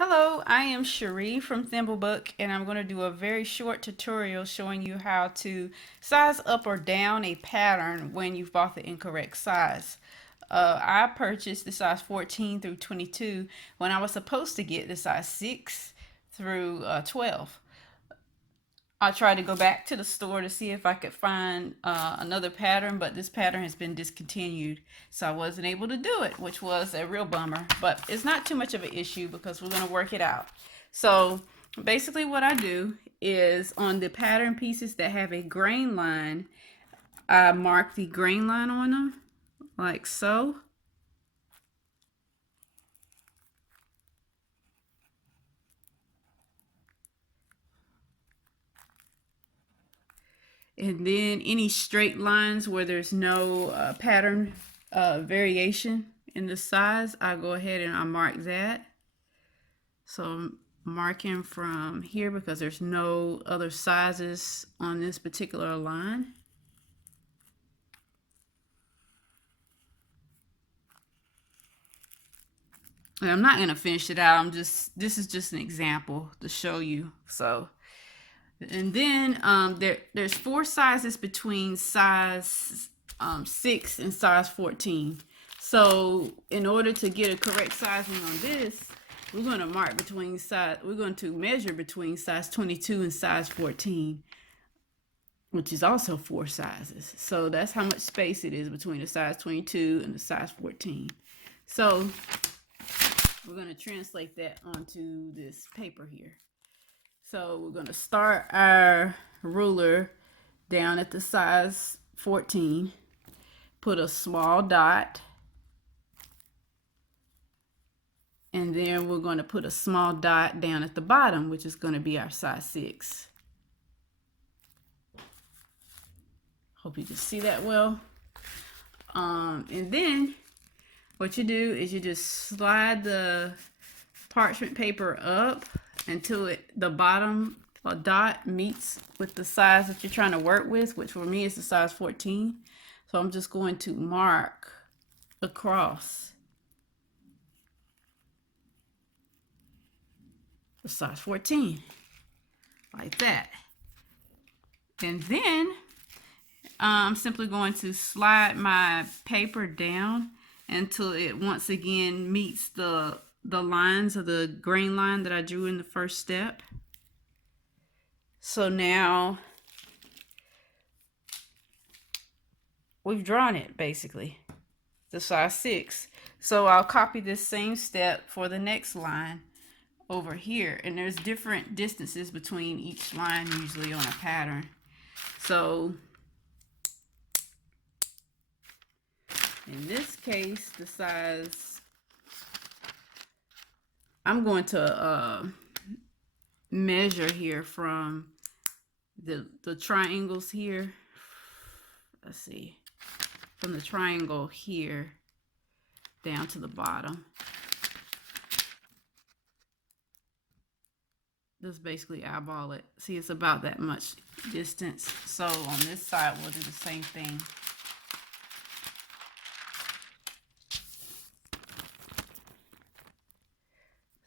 Hello, I am Cherie from Thimblebook, and I'm going to do a very short tutorial showing you how to size up or down a pattern when you've bought the incorrect size. I purchased the size 14 through 22 when I was supposed to get the size 6 through 12. I tried to go back to the store to see if I could find another pattern, but this pattern has been discontinued, so I wasn't able to do it, which was a real bummer. But it's not too much of an issue because we're going to work it out. So basically what I do is on the pattern pieces that have a grain line, I mark the grain line on them like so. And then any straight lines where there's no pattern variation in the size, I go ahead and I mark that. So I'm marking from here because there's no other sizes on this particular line. And I'm not going to finish it out. This is just an example to show you. So, and then there's four sizes between size 6 and size 14. So in order to get a correct sizing on this, we're going to mark between size, we're going to measure between size 22 and size 14, which is also four sizes. So that's how much space it is between the size 22 and the size 14. So we're going to translate that onto this paper here. So we're going to start our ruler down at the size 14, put a small dot, and then we're going to put a small dot down at the bottom, which is going to be our size 6. Hope you can see that well. And then what you do is you just slide the parchment paper up until the bottom dot meets with the size that you're trying to work with, which for me is the size 14. So I'm just going to mark across the size 14 like that. And then I'm simply going to slide my paper down until it once again meets the lines of the grain line that I drew in the first step. So now we've drawn it basically, the size 6. So I'll copy this same step for the next line over here. And there's different distances between each line usually on a pattern. So in this case, the size, I'm going to measure here from the triangles here. Let's see, from the triangle here down to the bottom. Just basically eyeball it. See, it's about that much distance. So on this side, we'll do the same thing.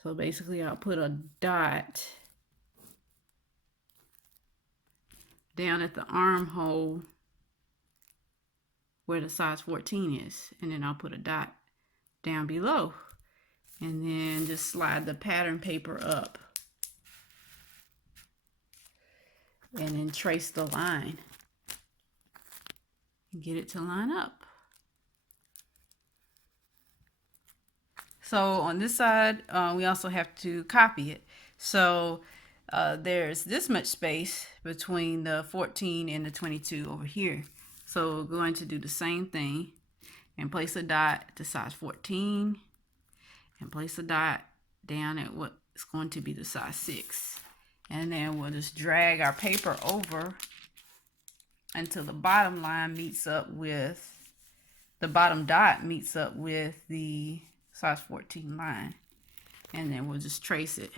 So basically, I'll put a dot down at the armhole where the size 14 is. And then I'll put a dot down below. And then just slide the pattern paper up. And then trace the line. And get it to line up. So on this side, we also have to copy it. So there's this much space between the 14 and the 22 over here. So we're going to do the same thing and place a dot at the size 14 and place a dot down at what is going to be the size 6. And then we'll just drag our paper over until the bottom line meets up with, the bottom dot meets up with the size 14 line. And then we'll just trace it.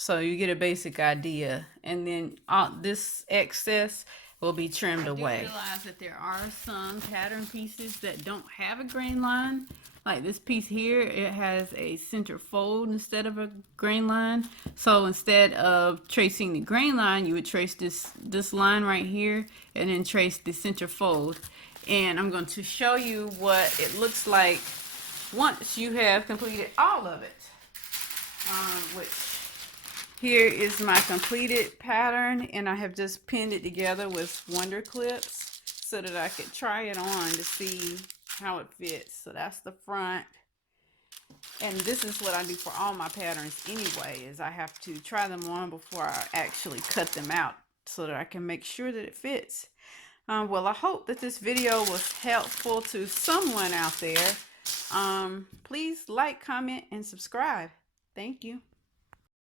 so you get a basic idea, and then all this excess will be trimmed away. I realize that there are some pattern pieces that don't have a grain line. Like this piece here, it has a center fold instead of a grain line. So instead of tracing the grain line, you would trace this line right here and then trace the center fold. And I'm going to show you what it looks like once you have completed all of it. Which here is my completed pattern, and I have just pinned it together with Wonder Clips so that I could try it on to see how it fits. So that's the front, and this is what I do for all my patterns anyway, is I have to try them on before I actually cut them out so that I can make sure that it fits. Well, I hope that this video was helpful to someone out there. Please like, comment, and subscribe. Thank you.